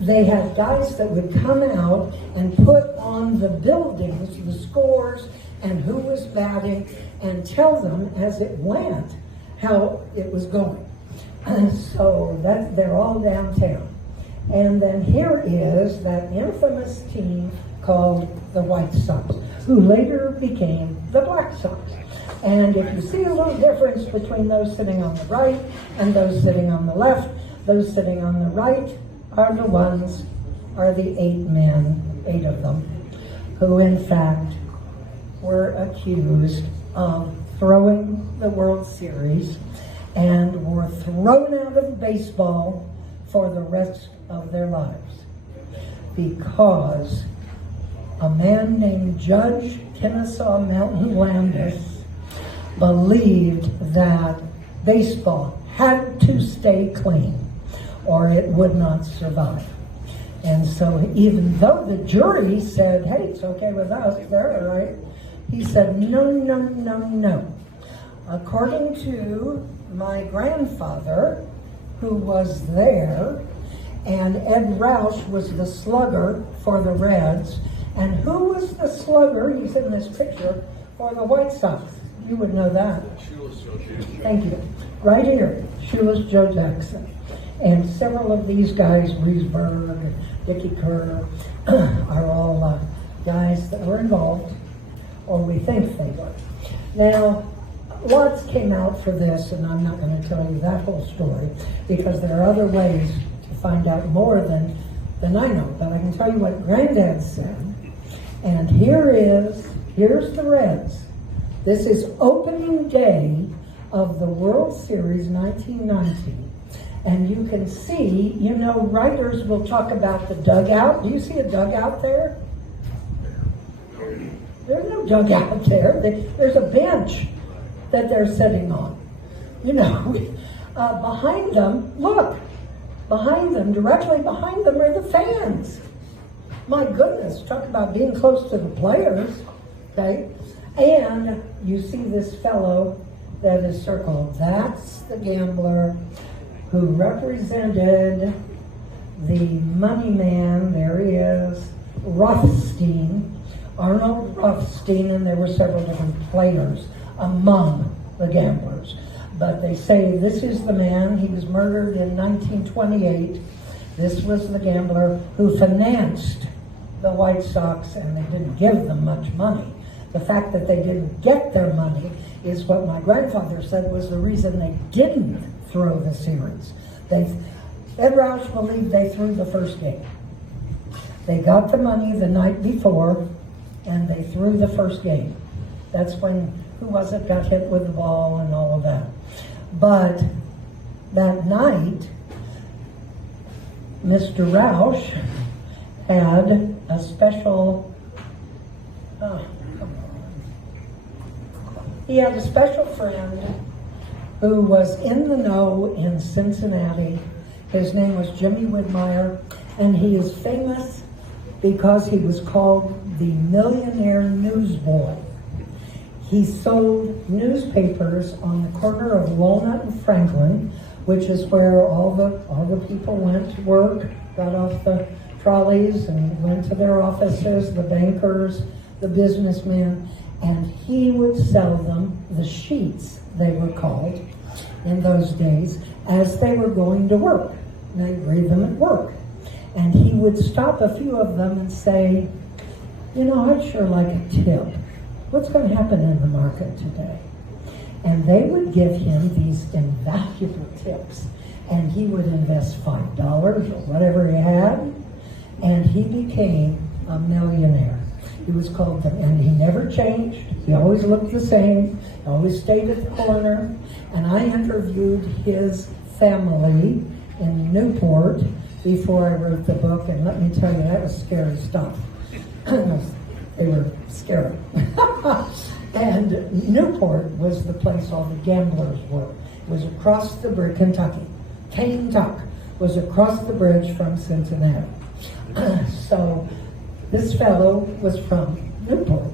they had guys that would come out and put on the buildings the scores and who was batting and tell them as it went how it was going. And so they're all downtown. And then here is that infamous team called the White Sox, who later became the Black Sox. And if you see a little difference between those sitting on the right and those sitting on the left, those sitting on the right are the 8 men, 8 of them, who in fact were accused of throwing the World Series and were thrown out of baseball for the rest of their lives because a man named Judge Kennesaw Mountain Landis believed that baseball had to stay clean or it would not survive. And so even though the jury said, hey, it's okay with us, they're all right, he said, no, no, no, no. According to my grandfather, who was there, and Ed Roush was the slugger for the Reds, and who was the slugger, he's in this picture, for the White Sox? You would know that. Thank you. Right here, Shoeless Joe Jackson. And several of these guys, Reesberg and Dickie Kerr, are all guys that were involved, or we think they were. Now, lots came out for this, and I'm not going to tell you that whole story, because there are other ways to find out more than I know. But I can tell you what Granddad said. And here's the Reds. This is opening day of the World Series 1990. And you can see, you know, writers will talk about the dugout. Do you see a dugout there? There's no dugout there. There's a bench that they're sitting on. You know, behind them, look, behind them, directly behind them are the fans. My goodness, talk about being close to the players, okay? And you see this fellow that is circled. That's the gambler who represented the money man. There he is, Rothstein, Arnold Rothstein, and there were several different players among the gamblers. But they say this is the man. He was murdered in 1928. This was the gambler who financed the White Sox, and they didn't give them much money. The fact that they didn't get their money is what my grandfather said was the reason they didn't throw the series. Ed Roush believed they threw the first game. They got the money the night before, and they threw the first game. That's when, who was it, got hit with the ball and all of that. But that night, Mr. Roush had a special, he had a special friend who was in the know in Cincinnati. His name was Jimmy Widmeyer, and he is famous because he was called the Millionaire Newsboy. He sold newspapers on the corner of Walnut and Franklin, which is where all the people went to work, got off the trolleys and went to their offices, the bankers, the businessmen, and he would sell them the sheets, they were called in those days, as they were going to work. They'd read them at work. And he would stop a few of them and say, you know, I'd sure like a tip. What's going to happen in the market today? And they would give him these invaluable tips. And he would invest $5 or whatever he had, and he became a millionaire. He was called the, and he never changed. He always looked the same. He always stayed at the corner. And I interviewed his family in Newport before I wrote the book, and let me tell you, that was scary stuff. They were scary. And Newport was the place all the gamblers were. It was across the bridge, Kentucky. Kentucky was across the bridge from Cincinnati. So this fellow was from Newport,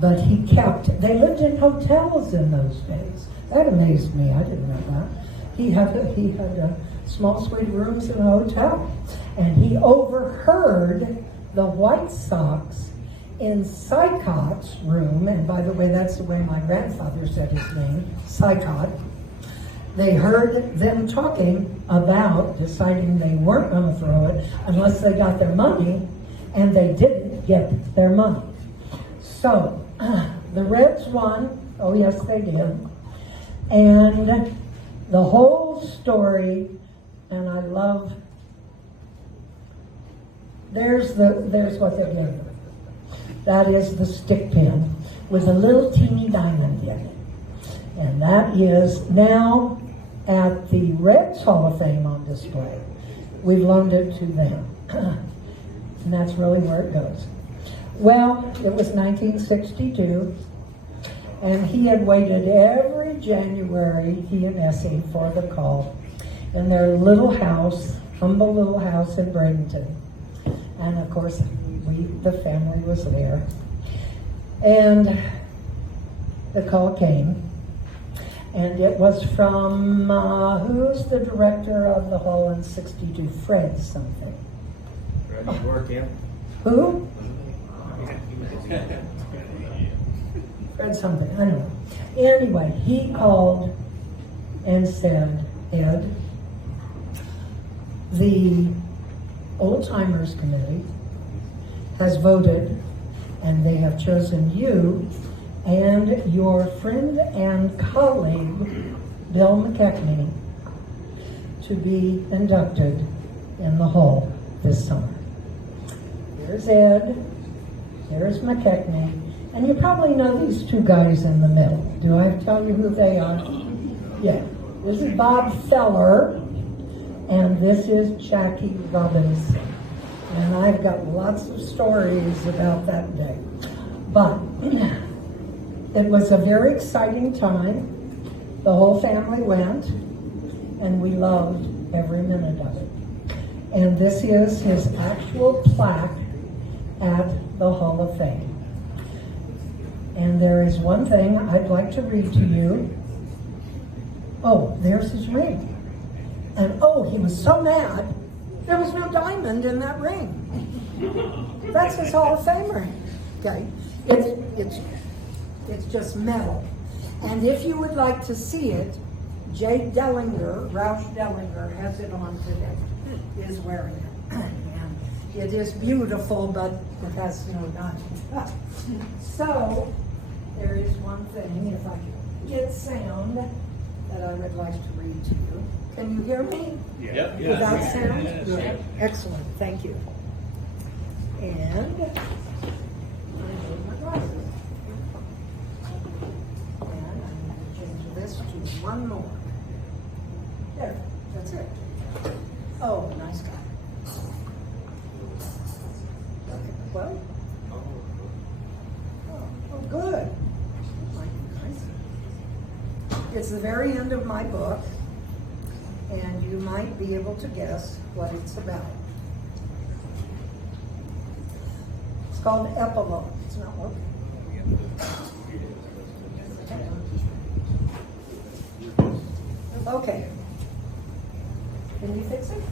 but they lived in hotels in those days. That amazed me. I didn't know that. He had small suite rooms in a hotel, and he overheard the White Sox in Sycott's room, and by the way, that's the way my grandfather said his name, Sycott. They heard them talking about deciding they weren't going to throw it unless they got their money, and they didn't get their money. So, the Reds won. Oh, yes, they did. And the whole story, and I love, there's what they're doing. That is the stick pin with a little teeny diamond in it. And that is now at the Reds Hall of Fame on display. We've loaned it to them. And that's really where it goes. Well, it was 1962, and he had waited every January, he and Essie, for the call in their little house, humble little house in Bradenton. And of course, the family was there. And the call came. And it was from, who's the director of the Hall in 62? Fred something. Ready to work, yeah? Who? Fred something, I don't know. Anyway, he called and said, Ed, the Old Timers Committee has voted and they have chosen you and your friend and colleague, Bill McKechnie, to be inducted in the Hall this summer. Here's Ed, here's McKechnie, and you probably know these two guys in the middle. Do I tell you who they are? Yeah. This is Bob Feller, and this is Jackie Robinson. And I've got lots of stories about that day. But it was a very exciting time. The whole family went, and we loved every minute of it. And this is his actual plaque at the Hall of Fame. And there is one thing I'd like to read to you. Oh, there's his ring. And oh, he was so mad, there was no diamond in that ring. That's his Hall of Fame ring. Okay, it's just metal. And if you would like to see it, Dellinger, Roush Dellinger, has it on today, is wearing it. And it is beautiful, but it has no diamond. So, there is one thing, if I can get sound, that I would like to read to you. Can you hear me? Yep. Without sound? Good. Excellent, thank you. And I need my glasses. And I'm going to change this to one more. There, that's it. Oh, nice guy. Okay, well. Oh, good. It's the very end of my book, and you might be able to guess what it's about. It's called Epilogue. It's not working. Okay. Can you fix it?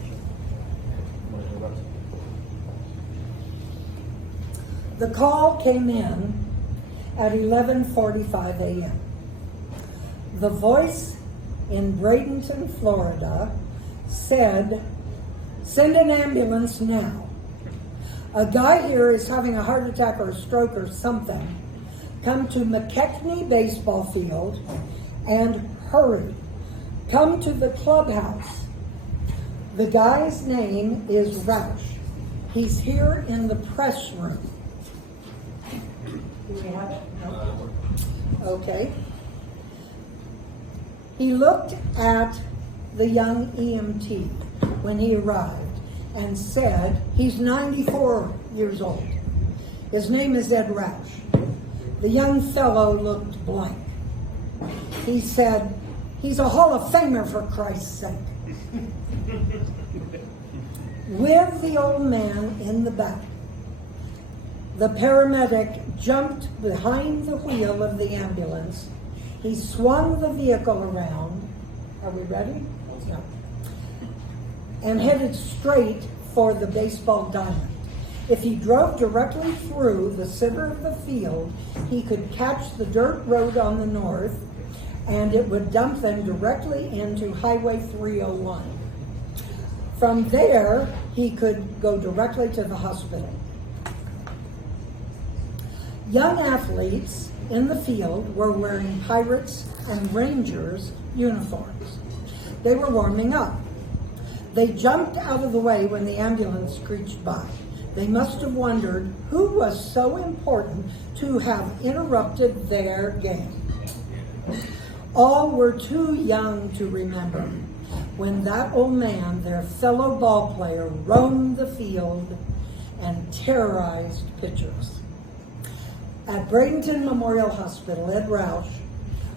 The call came in at 11:45 a.m. The voice in Bradenton, Florida said, "Send an ambulance now. A guy here is having a heart attack or a stroke or something. Come to McKechnie baseball field and hurry. Come to the clubhouse. The guy's name is Roush. He's here in the press room." Do we have it? No? Okay. He looked at the young EMT when he arrived and said, he's 94 years old. His name is Ed Roush. The young fellow looked blank. He said, he's a Hall of Famer, for Christ's sake. With the old man in the back, the paramedic jumped behind the wheel of the ambulance. He swung the vehicle around. Are we ready? No. And headed straight for the baseball diamond. If he drove directly through the center of the field, he could catch the dirt road on the north, and it would dump them directly into Highway 301. From there, he could go directly to the hospital. Young athletes in the field were wearing Pirates and Rangers uniforms. They were warming up. They jumped out of the way when the ambulance screeched by. They must have wondered who was so important to have interrupted their game. All were too young to remember when that old man, their fellow ball player, roamed the field and terrorized pitchers. At Bradenton Memorial Hospital, Ed Roush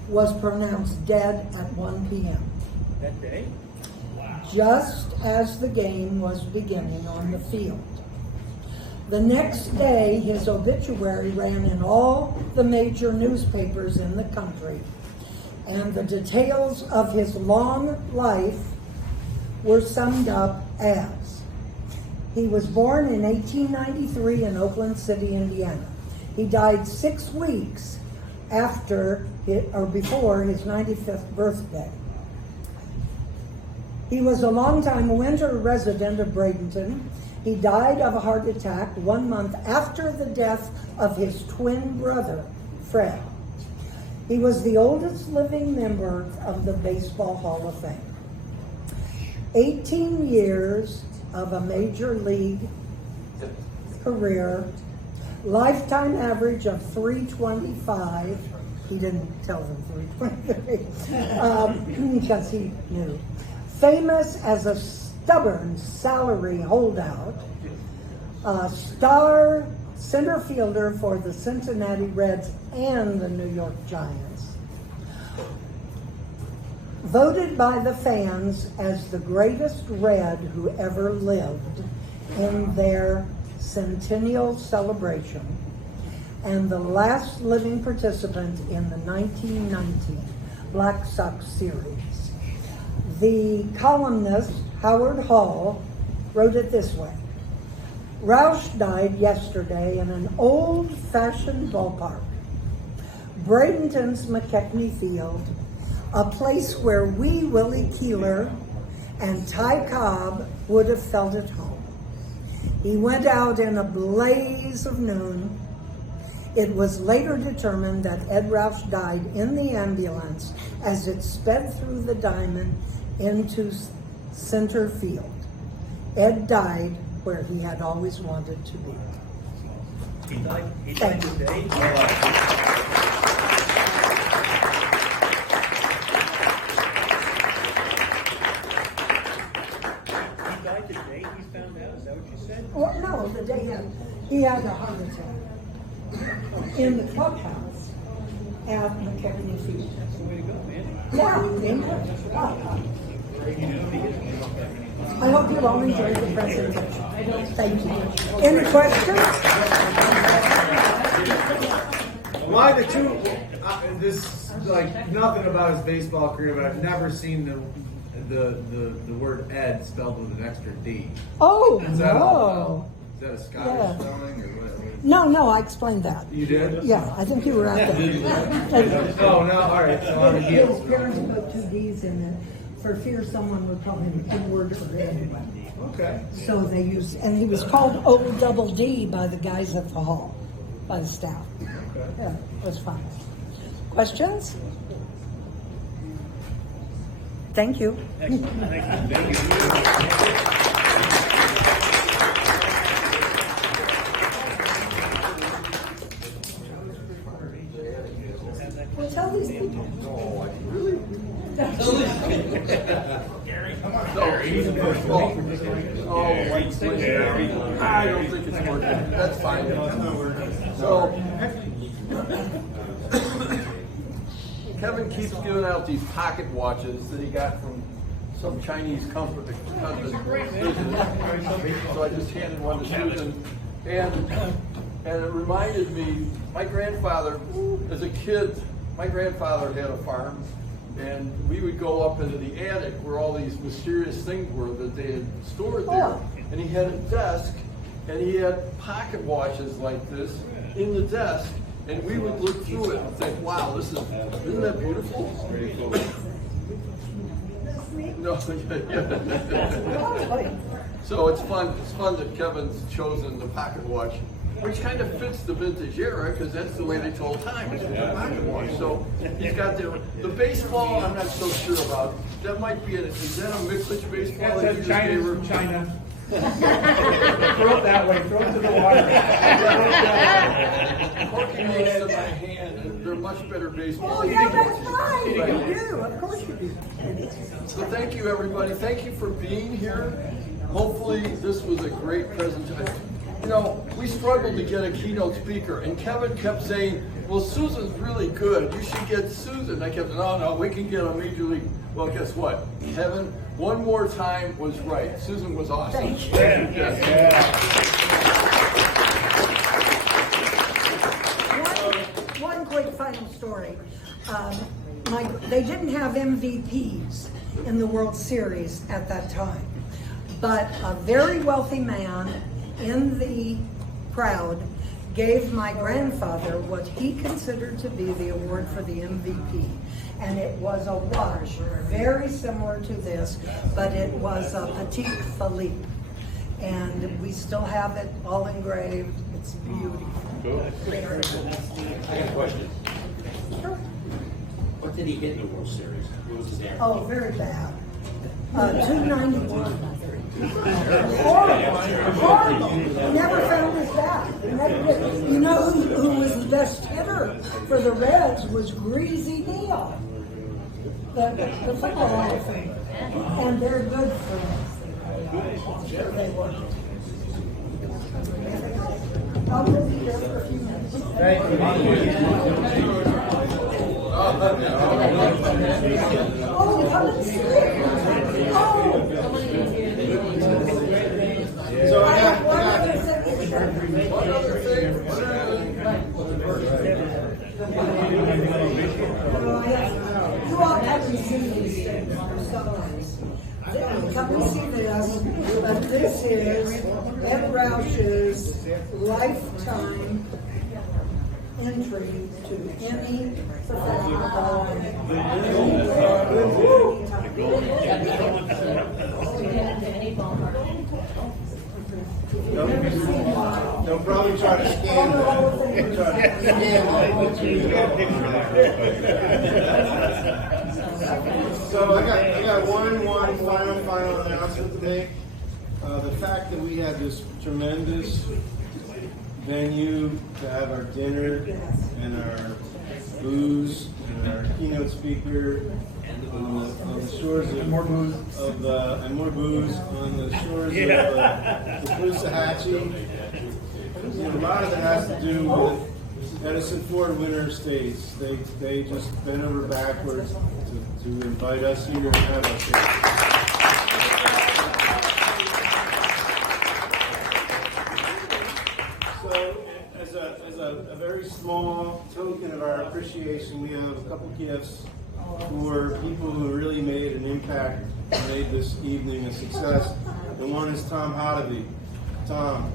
was pronounced dead at 1 p.m. That day? Just as the game was beginning on the field. The next day, his obituary ran in all the major newspapers in the country, and the details of his long life were summed up as: he was born in 1893 in Oakland City, Indiana. He died 6 weeks before his 95th birthday. He was a longtime winter resident of Bradenton. He died of a heart attack 1 month after the death of his twin brother, Fred. He was the oldest living member of the Baseball Hall of Fame. 18 years of a major league career, lifetime average of 325. He didn't tell them 323 because he knew. Famous as a stubborn salary holdout, a star center fielder for the Cincinnati Reds and the New York Giants. Voted by the fans as the greatest Red who ever lived in their centennial celebration, and the last living participant in the 1919 Black Sox series. The columnist Howard Hall wrote it this way: Roush died yesterday in an old-fashioned ballpark, Bradenton's McKechnie Field, a place where wee Willie Keeler and Ty Cobb would have felt at home. He went out in a blaze of noon. It was later determined that Ed Roush died in the ambulance as it sped through the diamond into center field. Ed died where he had always wanted to be. He died Thank you. today. He died the day he found out. Is that what you said? Well, no, the day he had a heart attack in the clubhouse at McKechnie Field. That's the way to go, man. Yeah, I hope you all enjoyed the presentation. Thank you. Any questions? Why the two? This like nothing about his baseball career, but I've never seen the word Ed spelled with an extra D. Oh, Is that no. Is that a Scottish Yeah. spelling or what? No, I explained that. You did? Yeah, I think you were out there. Oh no! All right. So I'm a His heel. parents put 2 D's in it for fear someone would call him Edward or Ed. Okay. So they used, and he was called Old Double D by the guys at the hall, by the staff. Okay. Yeah, it was fun. Questions? Thank you. Well, tell these people. Really? I don't think it's working. That's fine. So, Kevin keeps giving out these pocket watches that he got from some Chinese company. So I just handed one to Susan. And it reminded me, my grandfather, as a kid, my grandfather had a farm. And we would go up into the attic where all these mysterious things were that they had stored there. Oh. And he had a desk, and he had pocket watches like this in the desk. And we would look through it and think, wow, isn't that beautiful? Pretty cool. No, yeah. So it's fun. It's fun that Kevin's chosen the pocket watch, which kind of fits the vintage era because that's the way they told time, is with the pocket watch. So he's got the baseball. I'm not so sure about. That might be is that a mixed baseball? that you just gave her? China. Throw it that way. Throw it to the water. Corky makes them by hand, and they're much better baseball. Oh, yeah, that's fine. You do. Of course you do. So thank you, everybody. Thank you for being here. Hopefully, this was a great presentation. You know, we struggled to get a keynote speaker, and Kevin kept saying, well, Susan's really good. You should get Susan. I kept, no, we can get a major league. Well, guess what? Kevin, one more time was right. Susan was awesome. Thank you. Yes. story. They didn't have MVPs in the World Series at that time, but a very wealthy man in the crowd gave my grandfather what he considered to be the award for the MVP. And it was a watch, very similar to this, but it was a Petit Philippe. And we still have it all engraved. It's beautiful. I got a question. What did he hit in the World Series? What was his average? Oh, very bad. 291. Horrible. Never found his bat. Never did. You know who was the best hitter for the Reds was Greasy Neal, the football Hall of Famer. And they're good friends. Sure they were. I'll be here for a few minutes. Thank you. Oh, come and see it. Oh. So I I have one got other signature. One other thing. You all come and see these things. They're so nice. Come and see this. But this is Ed Roush's lifetime entry to any professional ball They'll probably try to scan So I got one final announcement today. The fact that we had this tremendous venue to have our dinner and our booze and our keynote speaker on the shores of more booze and more booze on the shores of the Caloosahatchee. A lot of it has to do with Edison Ford Winter Estates. They just bent over backwards to invite us here and have us here. So, as a very small token of our appreciation, we have a couple gifts for people who really made an impact and made this evening a success. And one is Tom Hotovy. Tom.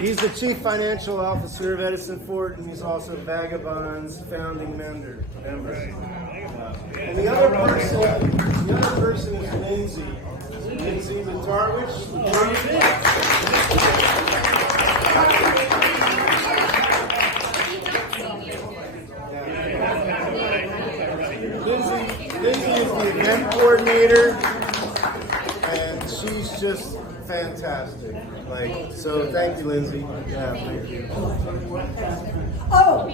He's the Chief Financial Officer of Edison Ford, and he's also Vagabond's founding member. And the other person is Lindsay. Lindsay Matarwich. Lindsay is the event coordinator, and she's just fantastic. So thank you, Lindsay. Yeah, thank you. Oh!